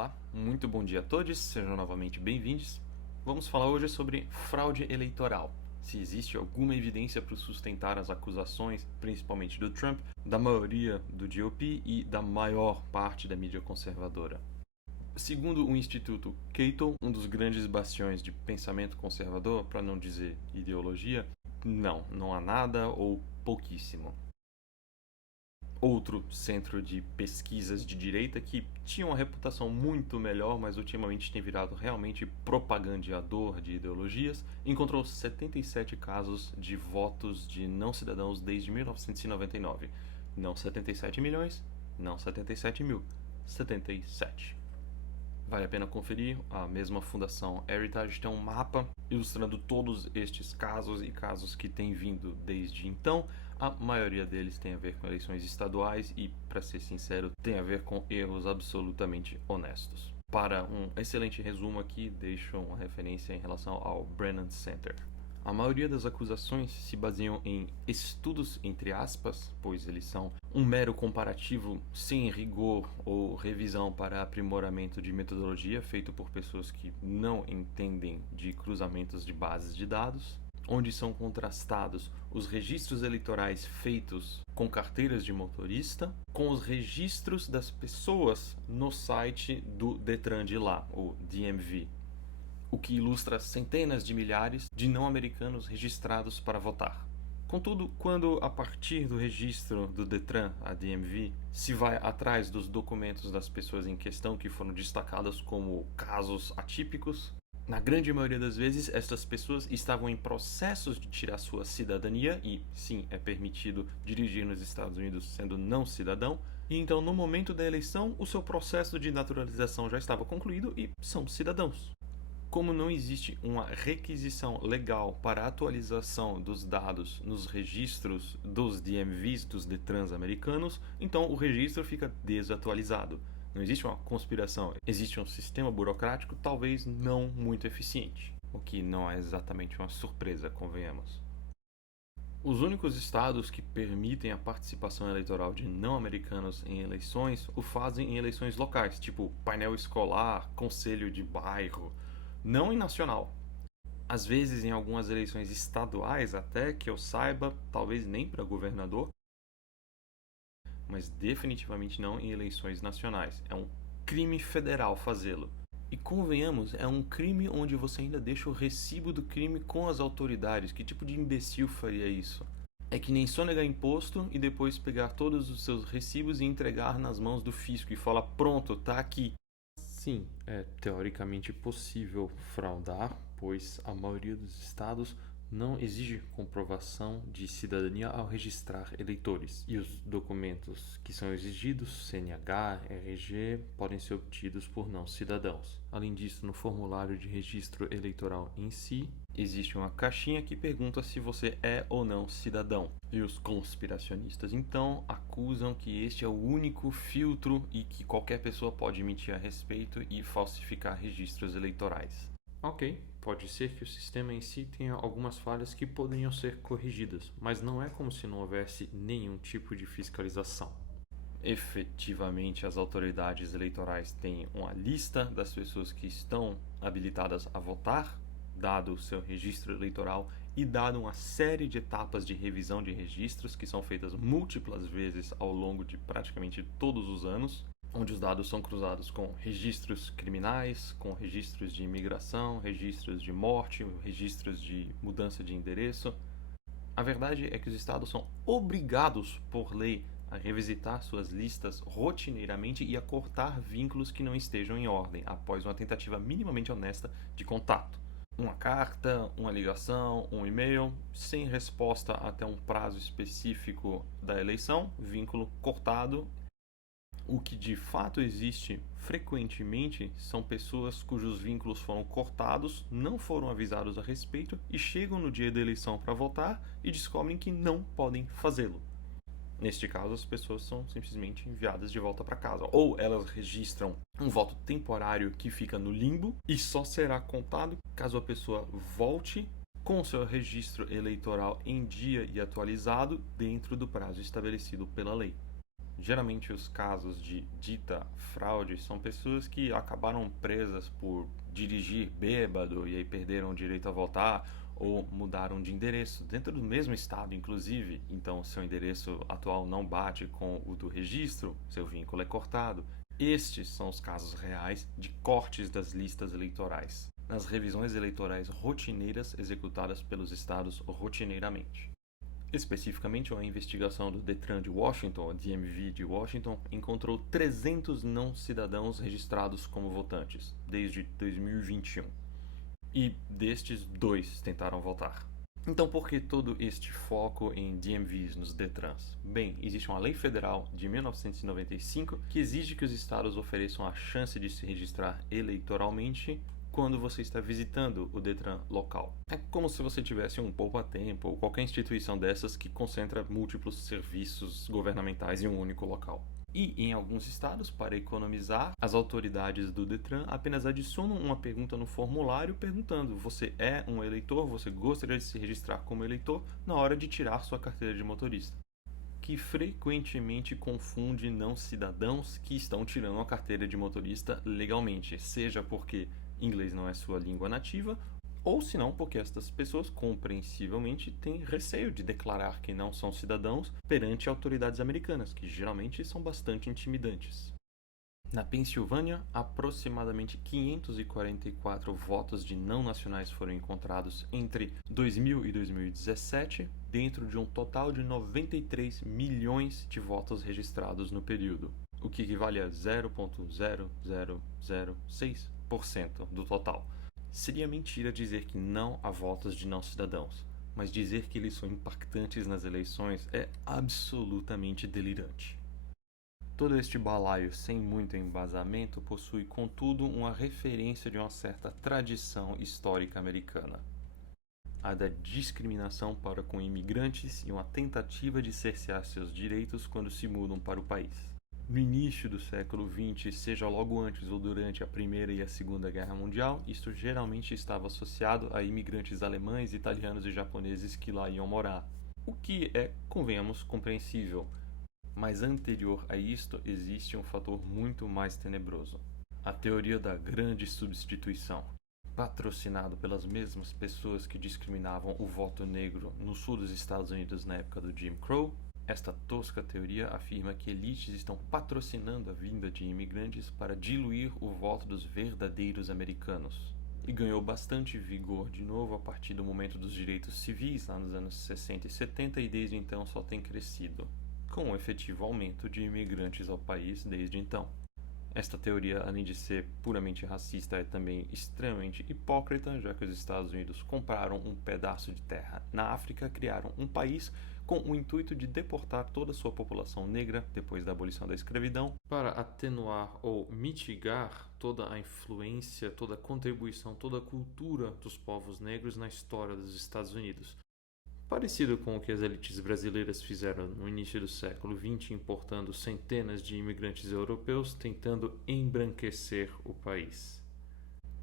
Olá, muito bom dia a todos, sejam novamente bem-vindos. Vamos falar hoje sobre fraude eleitoral. Se existe alguma evidência para sustentar as acusações, principalmente do Trump, da maioria do GOP e da maior parte da mídia conservadora. Segundo o Instituto Cato, um dos grandes bastiões de pensamento conservador, para não dizer ideologia, não há nada ou pouquíssimo. Outro centro de pesquisas de direita que tinha uma reputação muito melhor, mas ultimamente tem virado realmente propagandeador de ideologias, encontrou 77 casos de votos de não cidadãos desde 1999. Não 77 milhões, não 77 mil, 77. Vale a pena conferir, a mesma fundação Heritage tem um mapa ilustrando todos estes casos e casos que têm vindo desde então. A maioria deles tem a ver com eleições estaduais e, para ser sincero, tem a ver com erros absolutamente honestos. Para um excelente resumo aqui, deixo uma referência em relação ao Brennan Center. A maioria das acusações se baseiam em estudos, entre aspas, pois eles são um mero comparativo sem rigor ou revisão para aprimoramento de metodologia feito por pessoas que não entendem de cruzamentos de bases de dados, onde são contrastados os registros eleitorais feitos com carteiras de motorista com os registros das pessoas no site do Detran de lá, o DMV, o que ilustra centenas de milhares de não-americanos registrados para votar. Contudo, quando a partir do registro do Detran, a DMV, se vai atrás dos documentos das pessoas em questão que foram destacadas como casos atípicos, na grande maioria das vezes estas pessoas estavam em processos de tirar sua cidadania e, sim, é permitido dirigir nos Estados Unidos sendo não cidadão, e então no momento da eleição o seu processo de naturalização já estava concluído e são cidadãos. Como não existe uma requisição legal para a atualização dos dados nos registros dos DMVs, dos Detrans americanos, então o registro fica desatualizado. Não existe uma conspiração, existe um sistema burocrático talvez não muito eficiente, o que não é exatamente uma surpresa, convenhamos. Os únicos estados que permitem a participação eleitoral de não-americanos em eleições o fazem em eleições locais, tipo painel escolar, conselho de bairro, não em nacional. Às vezes em algumas eleições estaduais, até que eu saiba, talvez nem para governador, mas definitivamente não em eleições nacionais. É um crime federal fazê-lo. E convenhamos, é um crime onde você ainda deixa o recibo do crime com as autoridades. Que tipo de imbecil faria isso? É que nem sonegar imposto e depois pegar todos os seus recibos e entregar nas mãos do fisco e falar: pronto, tá aqui. Sim, é teoricamente possível fraudar, pois a maioria dos estados não exige comprovação de cidadania ao registrar eleitores. E os documentos que são exigidos, CNH, RG, podem ser obtidos por não cidadãos. Além disso, no formulário de registro eleitoral em si, existe uma caixinha que pergunta se você é ou não cidadão. E os conspiracionistas, então, acusam que este é o único filtro e que qualquer pessoa pode mentir a respeito e falsificar registros eleitorais. Ok, pode ser que o sistema em si tenha algumas falhas que poderiam ser corrigidas, mas não é como se não houvesse nenhum tipo de fiscalização. Efetivamente, as autoridades eleitorais têm uma lista das pessoas que estão habilitadas a votar, dado o seu registro eleitoral e dado uma série de etapas de revisão de registros que são feitas múltiplas vezes ao longo de praticamente todos os anos, onde os dados são cruzados com registros criminais, com registros de imigração, registros de morte, registros de mudança de endereço. A verdade é que os estados são obrigados por lei a revisitar suas listas rotineiramente e a cortar vínculos que não estejam em ordem após uma tentativa minimamente honesta de contato. Uma carta, uma ligação, um e-mail, sem resposta até um prazo específico da eleição, vínculo cortado. O que de fato existe frequentemente são pessoas cujos vínculos foram cortados, não foram avisados a respeito e chegam no dia da eleição para votar e descobrem que não podem fazê-lo. Neste caso, as pessoas são simplesmente enviadas de volta para casa. Ou elas registram um voto temporário que fica no limbo e só será contado caso a pessoa volte com seu registro eleitoral em dia e atualizado dentro do prazo estabelecido pela lei. Geralmente os casos de dita fraude são pessoas que acabaram presas por dirigir bêbado e aí perderam o direito a votar ou mudaram de endereço dentro do mesmo estado, inclusive. Então, seu endereço atual não bate com o do registro, seu vínculo é cortado. Estes são os casos reais de cortes das listas eleitorais, nas revisões eleitorais rotineiras executadas pelos estados rotineiramente. Especificamente, a investigação do Detran de Washington, a DMV de Washington, encontrou 300 não cidadãos registrados como votantes desde 2021. E destes, 2 tentaram votar. Então, por que todo este foco em DMVs nos Detrans? Bem, existe uma lei federal de 1995 que exige que os estados ofereçam a chance de se registrar eleitoralmente quando você está visitando o Detran local. É como se você tivesse um poupa-tempo ou qualquer instituição dessas que concentra múltiplos serviços governamentais em um único local. E em alguns estados, para economizar, as autoridades do Detran apenas adicionam uma pergunta no formulário perguntando: você é um eleitor? Você gostaria de se registrar como eleitor na hora de tirar sua carteira de motorista? Que frequentemente confunde não cidadãos que estão tirando a carteira de motorista legalmente, seja porque inglês não é sua língua nativa, ou se não porque estas pessoas compreensivelmente têm receio de declarar que não são cidadãos perante autoridades americanas, que geralmente são bastante intimidantes. Na Pensilvânia, aproximadamente 544 votos de não nacionais foram encontrados entre 2000 e 2017, dentro de um total de 93 milhões de votos registrados no período, o que equivale a 0,0006% do total. Seria mentira dizer que não há votos de não cidadãos, mas dizer que eles são impactantes nas eleições é absolutamente delirante. Todo este balaio sem muito embasamento possui, contudo, uma referência de uma certa tradição histórica americana, a da discriminação para com imigrantes e uma tentativa de cercear seus direitos quando se mudam para o país. No início do século XX, seja logo antes ou durante a Primeira e a Segunda Guerra Mundial, isto geralmente estava associado a imigrantes alemães, italianos e japoneses que lá iam morar, o que é, convenhamos, compreensível. Mas anterior a isto existe um fator muito mais tenebroso: a teoria da grande substituição. Patrocinado pelas mesmas pessoas que discriminavam o voto negro no sul dos Estados Unidos na época do Jim Crow, esta tosca teoria afirma que elites estão patrocinando a vinda de imigrantes para diluir o voto dos verdadeiros americanos. E ganhou bastante vigor de novo a partir do momento dos direitos civis, lá nos anos 60 e 70, e desde então só tem crescido, com o efetivo aumento de imigrantes ao país desde então. Esta teoria, além de ser puramente racista, é também extremamente hipócrita, já que os Estados Unidos compraram um pedaço de terra na África, criaram um país com o intuito de deportar toda a sua população negra depois da abolição da escravidão, para atenuar ou mitigar toda a influência, toda a contribuição, toda a cultura dos povos negros na história dos Estados Unidos. Parecido com o que as elites brasileiras fizeram no início do século XX, importando centenas de imigrantes europeus tentando embranquecer o país.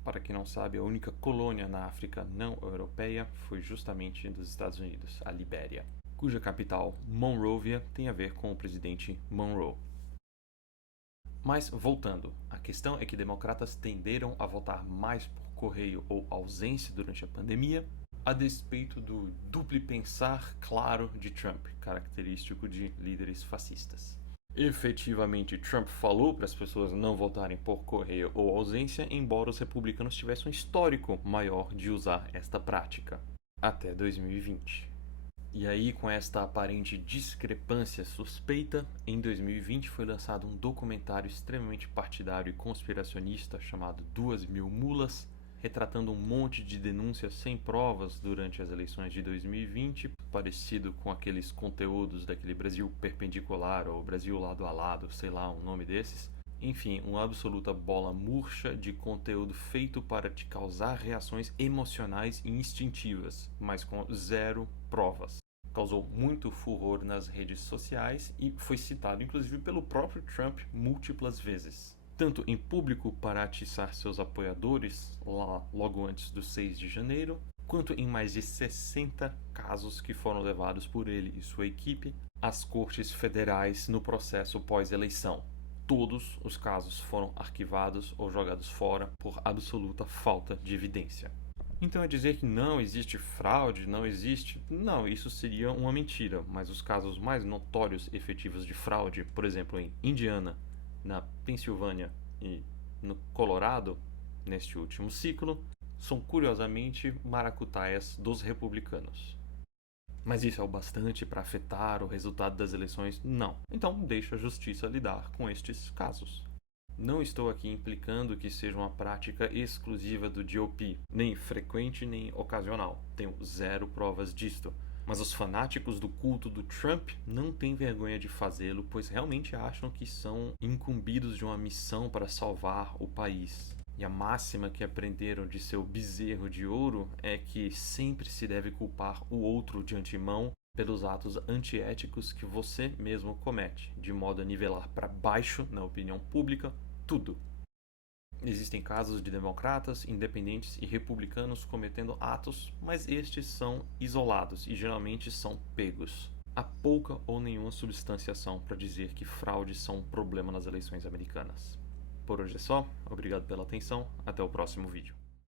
Para quem não sabe, a única colônia na África não europeia foi justamente dos Estados Unidos, a Libéria, cuja capital, Monrovia, tem a ver com o presidente Monroe. Mas, voltando, a questão é que democratas tenderam a votar mais por correio ou ausência durante a pandemia, a despeito do duplo pensar claro de Trump, característico de líderes fascistas. Efetivamente, Trump falou para as pessoas não votarem por correio ou ausência, embora os republicanos tivessem um histórico maior de usar esta prática, até 2020. E aí, com esta aparente discrepância suspeita, em 2020 foi lançado um documentário extremamente partidário e conspiracionista chamado 2.000 Mulas, retratando um monte de denúncias sem provas durante as eleições de 2020, parecido com aqueles conteúdos daquele Brasil perpendicular ou Brasil lado a lado, sei lá, um nome desses. Enfim, uma absoluta bola murcha de conteúdo feito para te causar reações emocionais e instintivas, mas com zero provas. Causou muito furor nas redes sociais e foi citado inclusive pelo próprio Trump múltiplas vezes, tanto em público para atiçar seus apoiadores lá logo antes do 6 de janeiro, quanto em mais de 60 casos que foram levados por ele e sua equipe as cortes federais no processo pós-eleição. Todos os casos foram arquivados ou jogados fora por absoluta falta de evidência. Então é dizer que não existe fraude, não existe. Não, isso seria uma mentira, mas os casos mais notórios efetivos de fraude, por exemplo, em Indiana, na Pensilvânia e no Colorado, neste último ciclo, são curiosamente maracutaias dos republicanos. Mas isso é o bastante para afetar o resultado das eleições? Não. Então deixa a justiça lidar com estes casos. Não estou aqui implicando que seja uma prática exclusiva do GOP, nem frequente nem ocasional. Tenho zero provas disto. Mas os fanáticos do culto do Trump não têm vergonha de fazê-lo, pois realmente acham que são incumbidos de uma missão para salvar o país. E a máxima que aprenderam de seu bezerro de ouro é que sempre se deve culpar o outro de antemão pelos atos antiéticos que você mesmo comete, de modo a nivelar para baixo, na opinião pública, tudo. Existem casos de democratas, independentes e republicanos cometendo atos, mas estes são isolados e geralmente são pegos. Há pouca ou nenhuma substanciação para dizer que fraudes são um problema nas eleições americanas. Por hoje é só, obrigado pela atenção, até o próximo vídeo.